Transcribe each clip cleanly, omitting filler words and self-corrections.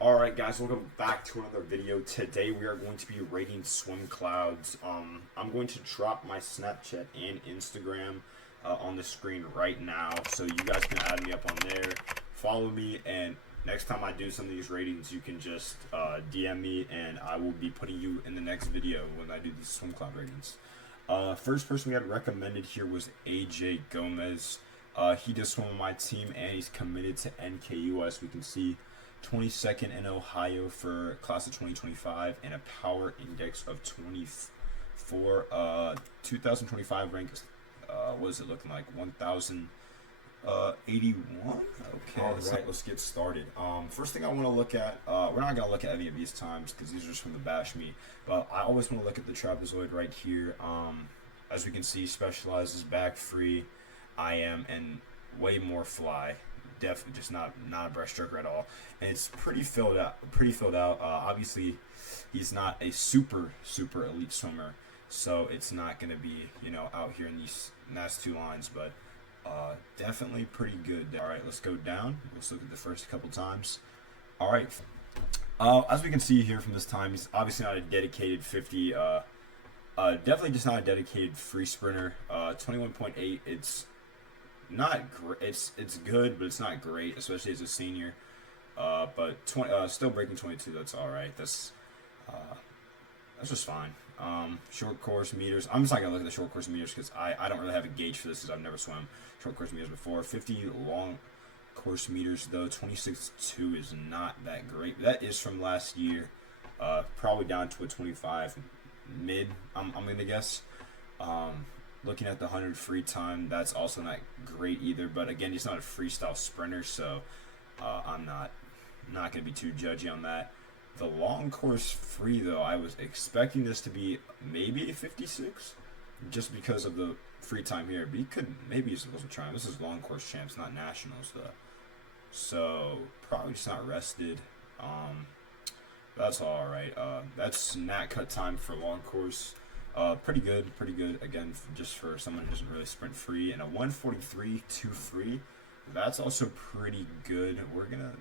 Alright guys, welcome back to another video. Today we are going to be rating Swimclouds. I'm going to drop my Snapchat and Instagram on the screen right now, so you guys can add me up on there, follow me, and next time I do some of these ratings you can just DM me and I will be putting you in the next video when I do these Swimcloud ratings. First person we had recommended here was AJ Gomez. He does swim on my team and he's committed to NKU, as we can see. 22nd in Ohio for class of 2025 and a power index of 24. 2025 rank, what is it looking like? 1081. Okay, all right, let's get started. First thing I want to look at, we're not going to look at any of these times because these are just from the bash me, but I always want to look at the trapezoid right here. As we can see, specializes back free, IM, and way more fly. Definitely just not a breaststroker at all, and it's pretty filled out. Obviously he's not a super elite swimmer, so it's not going to be, you know, out here in these last two lines, but definitely pretty good. All right, let's go down. Let's look at the first couple times. All right, as we can see here from this time, he's obviously not a dedicated 50, definitely just not a dedicated free sprinter. 21.8, it's not great. It's good, but it's not great, especially as a senior. But still breaking 22. That's all right. That's just fine. Short course meters. I'm just not gonna look at the short course meters because I don't really have a gauge for this because I've never swum short course meters before. 50 long course meters though. 26.2 is not that great. But that is from last year. Probably down to a 25 mid. I'm gonna guess. Looking at the 100 free time, that's also not great either. But again, he's not a freestyle sprinter, so I'm not going to be too judgy on that. The long course free, though, I was expecting this to be maybe 56, just because of the free time here. But he could, maybe he's supposed to try. This is long course champs, not nationals, though. So probably just not rested. That's all right. That's nat cut time for long course. Pretty good again, just for someone who doesn't really sprint free. And a 1:43.2 free, that's also pretty good.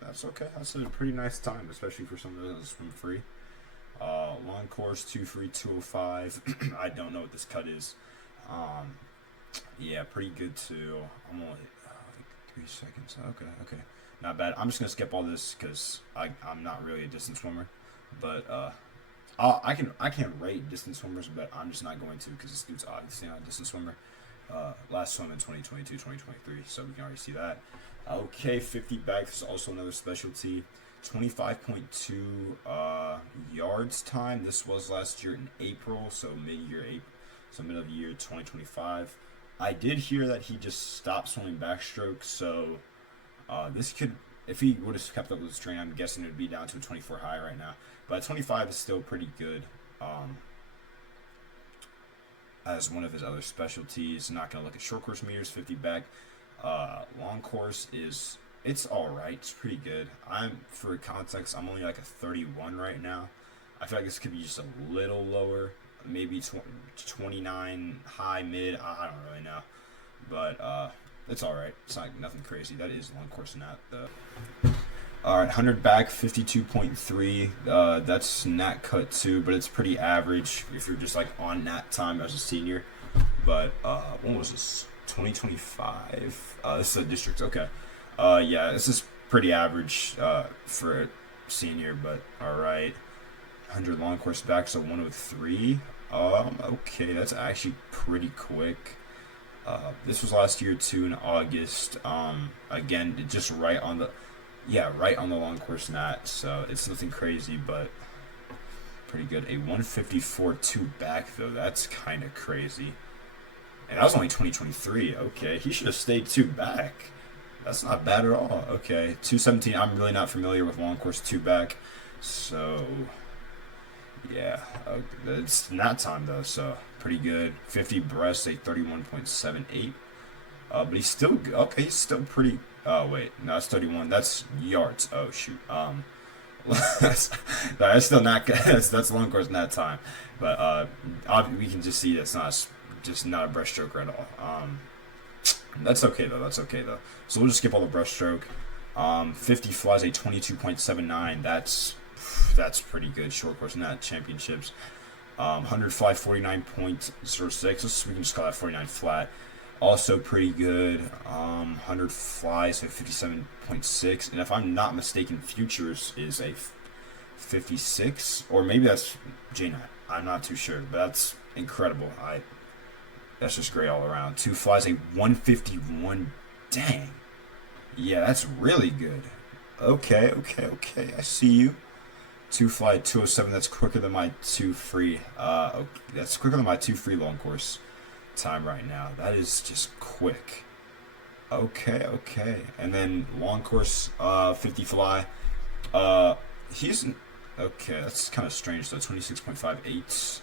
That's okay. That's a pretty nice time, especially for someone who doesn't swim free. Long course 2 free 2:05. I don't know what this cut is. Yeah, pretty good too. I'm only like 3 seconds. Okay, not bad. I'm just gonna skip all this because I'm not really a distance swimmer, but I can rate distance swimmers, but I'm just not going to because this dude's obviously not a distance swimmer. Last swim in 2022, 2023, so we can already see that. Okay, 50 back is also another specialty. 25.2 yards time. This was last year in April, so middle of the year 2025. I did hear that he just stopped swimming backstroke, so this could, if he would have kept up with his train, I'm guessing it would be down to a 24 high right now. But 25 is still pretty good. As one of his other specialties, not going to look at short course meters, 50 back. Long course it's all right. It's pretty good. For context, I'm only like a 31 right now. I feel like this could be just a little lower, maybe 29 high, mid. I don't really know, but it's all right. It's not nothing crazy. That is long course nat though. All right, 100 back, 52.3. That's nat cut too, but it's pretty average if you're just like on nat time as a senior. But when was this? 2025. This is a district. Okay. Yeah, this is pretty average for a senior, but all right. 100 long course back, so 103. Okay, that's actually pretty quick. This was last year too in August. Again, just right on the long course nat, so it's nothing crazy, but pretty good. A 154.2 back though, that's kind of crazy. And that was only 2023. Okay, he should have stayed 2 back. That's not bad at all. Okay, 217. I'm really not familiar with long course 2 back, so yeah, it's nat time though, so pretty good. 50 breast, a 31.78. But he's still okay. He's still pretty. Oh wait, no, that's 31. That's yards. Oh shoot. That's still not good. That's long course nat time. But we can just see that's not a breaststroker at all. That's okay though. So we'll just skip all the breaststroke. 50 flies a 22.79. That's pretty good. Short course net championships. 100 fly 49.06. We can just call that 49 flat. Also pretty good. 100 fly, so 57.6. And if I'm not mistaken, futures is a 56, or maybe that's J9. I'm not too sure, but that's incredible. That's just great all around. 2 flies a 151. Dang. Yeah, that's really good. Okay. I see you. 2 fly 207. That's quicker than my 2 free. That's quicker than my 2 free long course time right now. That is just quick. Okay. And then long course 50 fly. He's okay. That's kind of strange though. 26.58.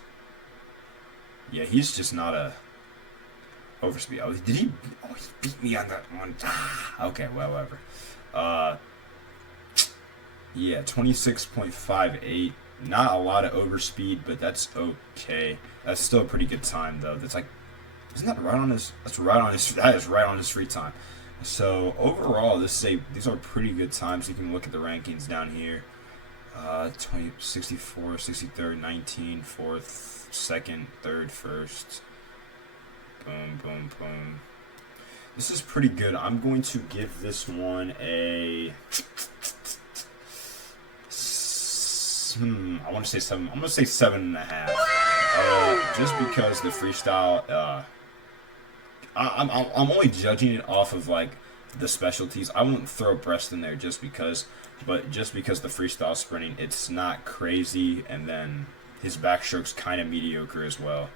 Yeah, he's just not a overspeed. Oh, did he? Oh, he beat me on that one. Okay, well, whatever. Yeah, 26.58. Not a lot of overspeed, but that's okay. That's still a pretty good time though. That's like, isn't that right on his? That's right on his. That is right on his free time. So overall, these are pretty good times. You can look at the rankings down here. 20, 64, 63rd, 19, 4th, 2nd, 3rd, 1st. Boom. This is pretty good. I'm going to give this one a. I want to say 7. I'm going to say 7.5. Just because the freestyle. I'm only judging it off of like the specialties. I won't throw breast in there just because. But just because the freestyle sprinting, it's not crazy, and then his backstroke's kind of mediocre as well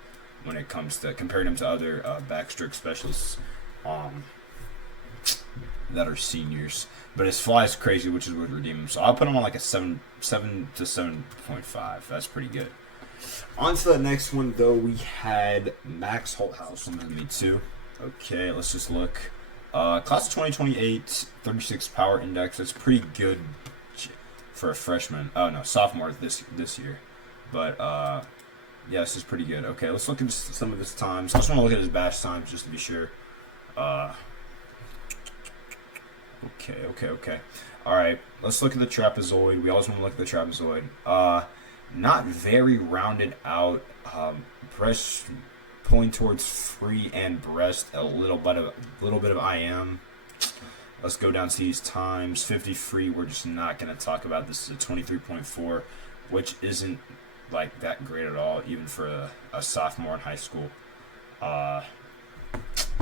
when it comes to comparing him to other backstroke specialists that are seniors. But his fly is crazy, which is what redeem him. So I'll put him on like a 7 to 7.5. That's pretty good. On to the next one, though, we had Max Holthouse on me too. Okay, let's just look. Class of 2028, 36 power index. That's pretty good for a freshman. Oh no, sophomore this year. But yeah, this is pretty good. Okay, let's look at some of his times. I just want to look at his bash times just to be sure. Okay. All right, let's look at the trapezoid. We always want to look at the trapezoid. Not very rounded out. Breast pulling towards free and breast, a little bit of IM. Let's go down to these times. 50 free, we're just not going to talk about. This is a 23.4, which isn't like that great at all, even for a sophomore in high school.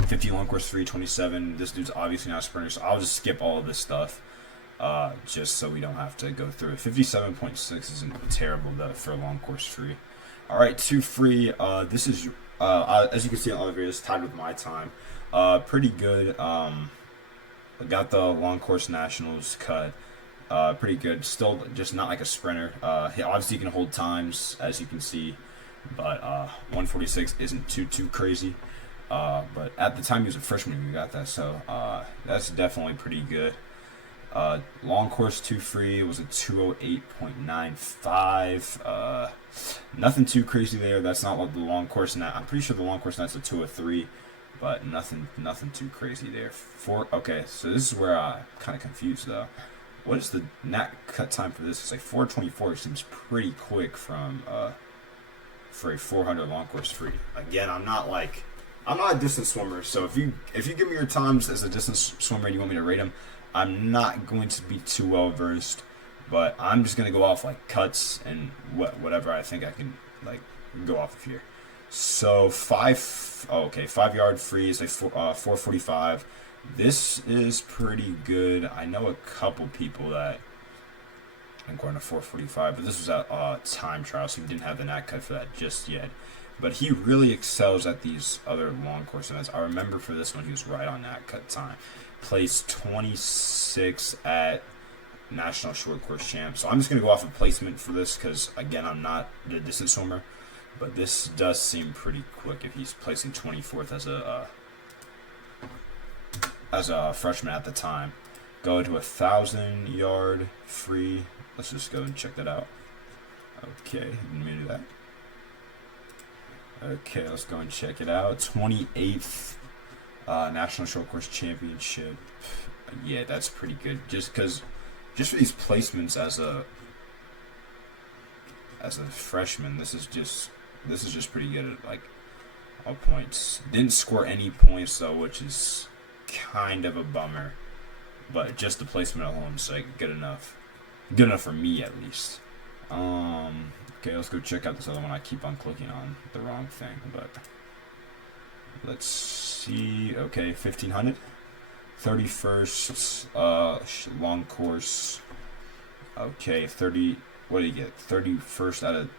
50 long course free, 27. This dude's obviously not a sprinter, so I'll just skip all of this stuff just so we don't have to go through it. 57.6 isn't terrible though for a long course free. All right, 2 free. This is as you can see on all the videos, tied with my time. Pretty good. I got the long course nationals cut. Pretty good. Still just not like a sprinter. He obviously can hold times, as you can see, but 146 isn't too crazy. But at the time he was a freshman, you got that, so that's definitely pretty good. Long course 2 free was a 208.95. Nothing too crazy there. That's not like the long course net. I'm pretty sure the long course net's a 203, but nothing too crazy there. Okay, so this is where I'm kind of confused though. What is the nat cut time for this? It's like 424. Seems pretty quick from for a 400 long course free. Again, I'm not a distance swimmer, so if you give me your times as a distance swimmer and you want me to rate them, I'm not going to be too well versed, but I'm just gonna go off like cuts and whatever I think I can like go off of here. So 5 yard free is a 445. This is pretty good. I know a couple people that are going to 445, but this was a time trial, so he didn't have the nat cut for that just yet. But he really excels at these other long course events. I remember for this one, he was right on that cut time. Placed 26 at National Short Course Champ. So I'm just going to go off of placement for this because, again, I'm not a distance swimmer. But this does seem pretty quick if he's placing 24th as a freshman at the time. Go to 1,000 yard free. Let's just go and check that out. Okay, let me do that. Okay, let's go and check it out. 28th National Short Course Championship. Yeah, that's pretty good. Just for these placements as a freshman, this is just pretty good at like all points. Didn't score any points though, which is kind of a bummer. But just the placement alone is like good enough. Good enough for me at least. Okay, let's go check out this other one. I keep on clicking on the wrong thing, but let's see. Okay, 1500. 31st long course. Okay, 30. What did he get? 31st out of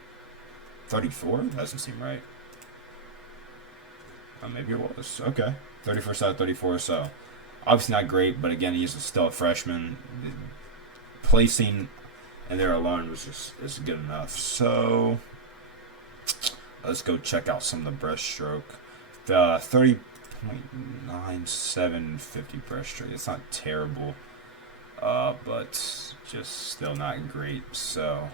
34? That doesn't seem right. Maybe it was. Okay. 31st out of 34, so obviously not great, but again, he's still a freshman. Placing in there alone is good enough. So let's go check out some of the breaststroke. 30.9750 breaststroke. It's not terrible, but just still not great. So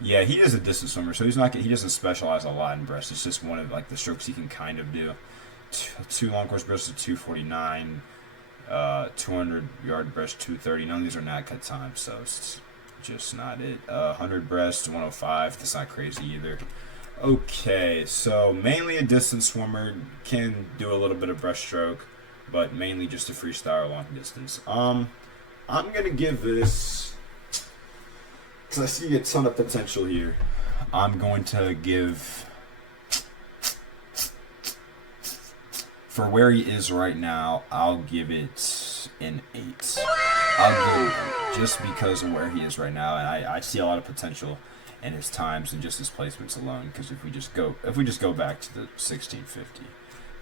yeah, he is a distance swimmer, so he doesn't specialize a lot in breast. It's just one of like the strokes he can kind of do. Two long course breasts at 249, 200-yard breast 230. None of these are nat cut times, so it's just not it. 100 breast 105. That's not crazy either. Okay, so mainly a distance swimmer, can do a little bit of breaststroke, but mainly just a freestyle long distance. I'm gonna give this, because I see a ton of potential here. I'm going to give, for where he is right now, I'll give it an 8. I'll give it an 8 just because of where he is right now, and I see a lot of potential in his times and just his placements alone. Because if we just go back to the 1650,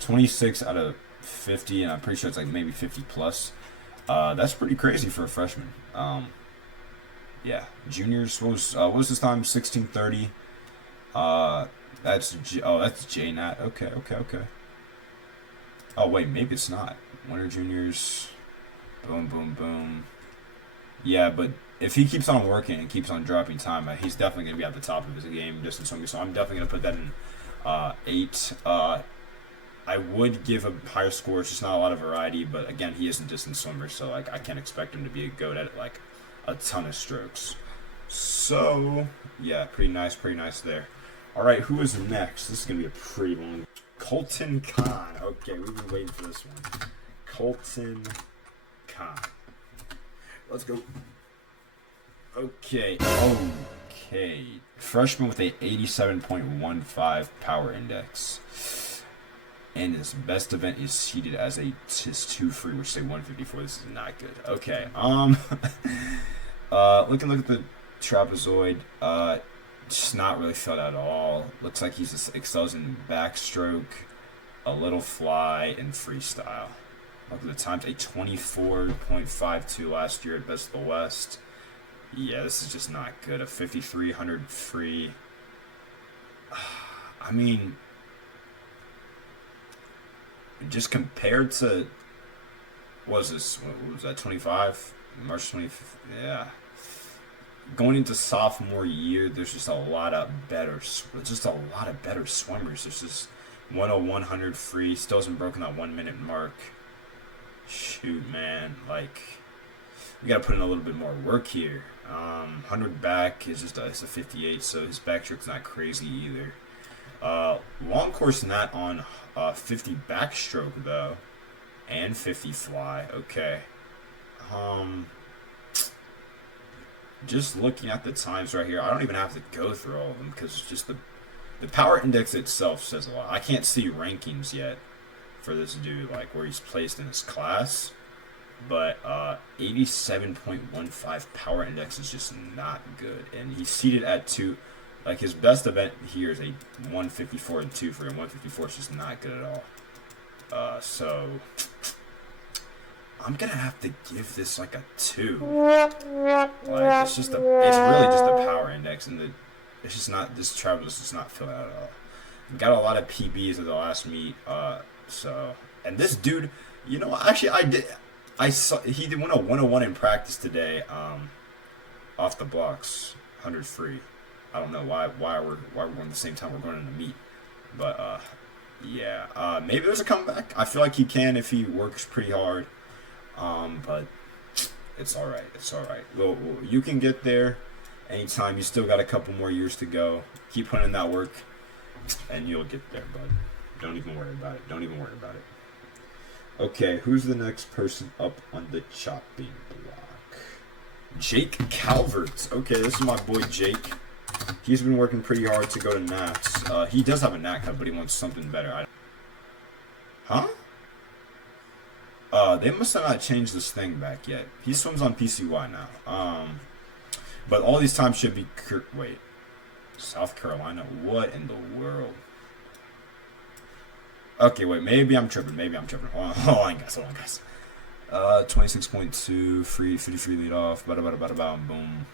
26 out of 50, and I'm pretty sure it's like maybe 50 plus. That's pretty crazy for a freshman. Yeah, juniors. What was his time? 1630. That's JNat. Okay. Oh wait, maybe it's not. Winter juniors. Boom, boom, boom. Yeah, but if he keeps on working and keeps on dropping time, he's definitely going to be at the top of his game distance swimming. So I'm definitely going to put that in 8. I would give a higher score. It's just not a lot of variety. But again, he is a distance swimmer, so like I can't expect him to be a goat at like a ton of strokes. So yeah, pretty nice there. All right, who is next? This is going to be a pretty long. Colton Kahn. Okay, we've been waiting for this one. Colton Kahn. Let's go. Okay. Freshman with a 87.15 power index. And his best event is seeded as his 2 free, which say 154. This is not good. Okay. Look at the trapezoid. Just not really filled out at all. Looks like he's just excels in backstroke, a little fly, and freestyle. Look at the times, a 24.52 last year at Best of the West. Yeah, this is just not good. A 5,300 free. I mean, just compared to, what was this? What was that, 25? March 25th? Yeah. Going into sophomore year, there's just a lot of better swimmers. There's just 100 free. Still hasn't broken that 1 minute mark. Shoot, man. Like, we got to put in a little bit more work here. 100 back is just it's a 58, so his backstroke's not crazy either. Long course not on 50 backstroke though, and 50 fly. Okay. Just looking at the times right here, I don't even have to go through all of them because it's just the power index itself says a lot. I can't see rankings yet for this dude, like where he's placed in his class, but 87.15 power index is just not good, and he's seated at 2. Like his best event here is a 154 and 2 free, and 154 is just not good at all. So I'm gonna have to give this like a 2. Like it's really just the power index, and it's just not, this travel is just not filling out at all. Got a lot of PBs at the last meet, so, and this dude, you know, actually I saw he went a 101 in practice today, off the blocks, 100 free. I don't know why we're going the same time we're going in the meet, but yeah, maybe there's a comeback. I feel like he can if he works pretty hard. But it's all right. It's all right. Well, you can get there anytime. You still got a couple more years to go. Keep putting in that work, and you'll get there, bud. Don't even worry about it. Don't even worry about it. Okay, who's the next person up on the chopping block? Jake Calvert. Okay, this is my boy Jake. He's been working pretty hard to go to Nats. He does have a Nat cut, but he wants something better. Huh? They must have not changed this thing back yet. He swims on PCY now. But all these times should be... Wait. South Carolina? What in the world? Okay, wait. Maybe I'm tripping. Hold on, guys. 26.2. Free 50 free lead off. Bada, boom.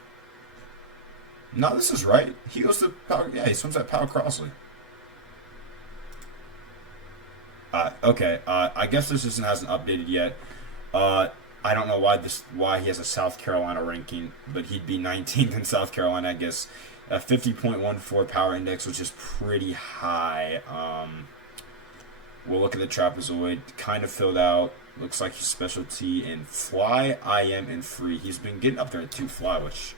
No, this is right. He goes to Power... Yeah, he swims at Powell Crossley. Okay. I guess this hasn't updated yet. I don't know why he has a South Carolina ranking, but he'd be 19th in South Carolina, I guess. A 50.14 power index, which is pretty high. We'll look at the trapezoid. Kind of filled out. Looks like his specialty in fly, IM, and free. He's been getting up there at 2 fly, which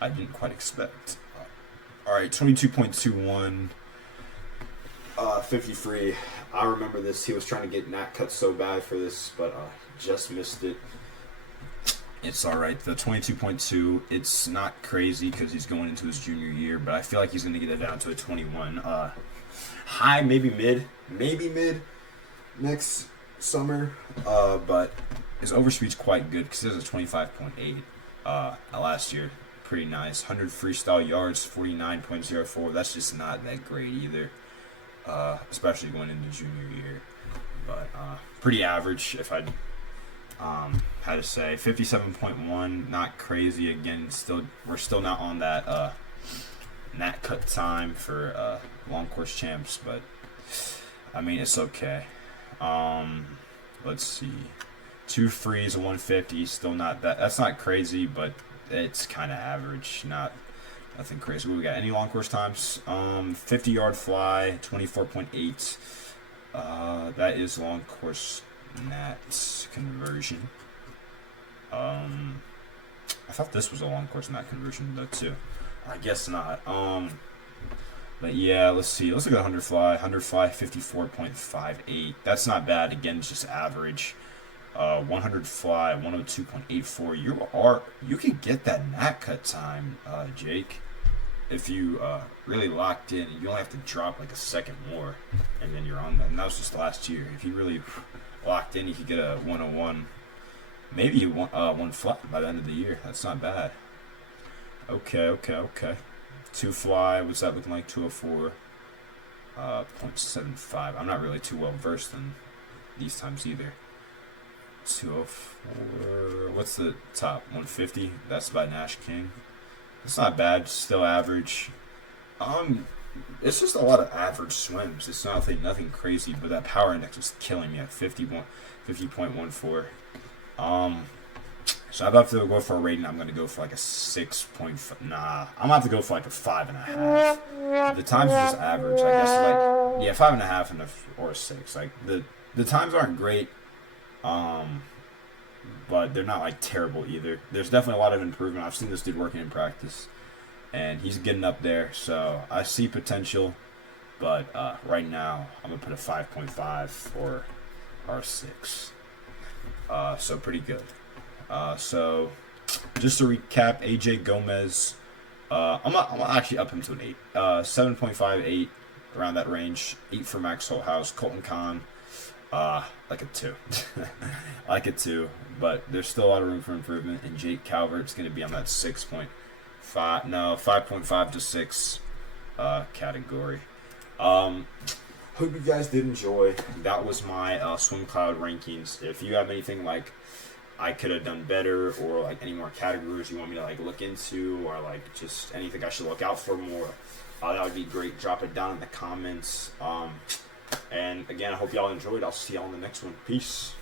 I didn't quite expect. Alright, 22.21. 50 free. I remember this. He was trying to get Nat cut so bad for this, but just missed it. It's alright. The 22.2, it's not crazy because he's going into his junior year, but I feel like he's going to get it down to a 21. High, maybe mid next summer. But his overspeed's quite good because he has a 25.8 last year. Pretty nice. 100 freestyle yards, 49.04. That's just not that great either. Especially going into junior year, but pretty average if I had to say. 57.1, not crazy. Again, we're still not on that Nat cut time for long course champs, but I mean it's okay. Let's see, 2 frees, 150, still not that. That's not crazy, but it's kind of average, nothing crazy. What we got? Any long course times? 50-yard fly, 24.8. That is long course Nat conversion. I thought this was a long course Nat conversion though too. I guess not. But yeah, let's see. Let's look at 100 fly. 100 fly, 54.58. That's not bad. Again, it's just average. 100 fly, 102.84. You can get that Nat cut time, Jake. If you really locked in, you only have to drop like a second more, and then you're on that. And that was just last year. If you really locked in, you could get a 101, maybe one flat by the end of the year. That's not bad. Okay. 2 fly. What's that looking like? 204. 0.75. I'm not really too well versed in these times either. 204. What's the top? 150. That's by Nash King. It's not bad, still average. It's just a lot of average swims. It's nothing crazy, but that power index is killing me at 50.14. So I'm about to go for a rating. I'm gonna go for like a 6.5. Nah, I'm about to go for like a 5.5. The times are just average, I guess. Like 5.5 or a 6. Like the times aren't great. But they're not like terrible either. There's definitely a lot of improvement. I've seen this dude working in practice, and he's getting up there. So I see potential, but right now I'm gonna put a 5.5 or a 6. So pretty good. So just to recap, AJ Gomez, I'm gonna actually up him to an 8. 7.58 around that range. 8 for Max Holthouse. Colton Kahn. Like a 2. Like a 2, but there's still a lot of room for improvement, and Jake Calvert's going to be on that 5.5 to 6 category. Hope you guys did enjoy. That was my Swimcloud rankings. If you have anything like I could have done better, or like any more categories you want me to like look into, or like just anything I should look out for more, that would be great. Drop it down in the comments. And again, I hope y'all enjoyed. I'll see y'all in the next one. Peace.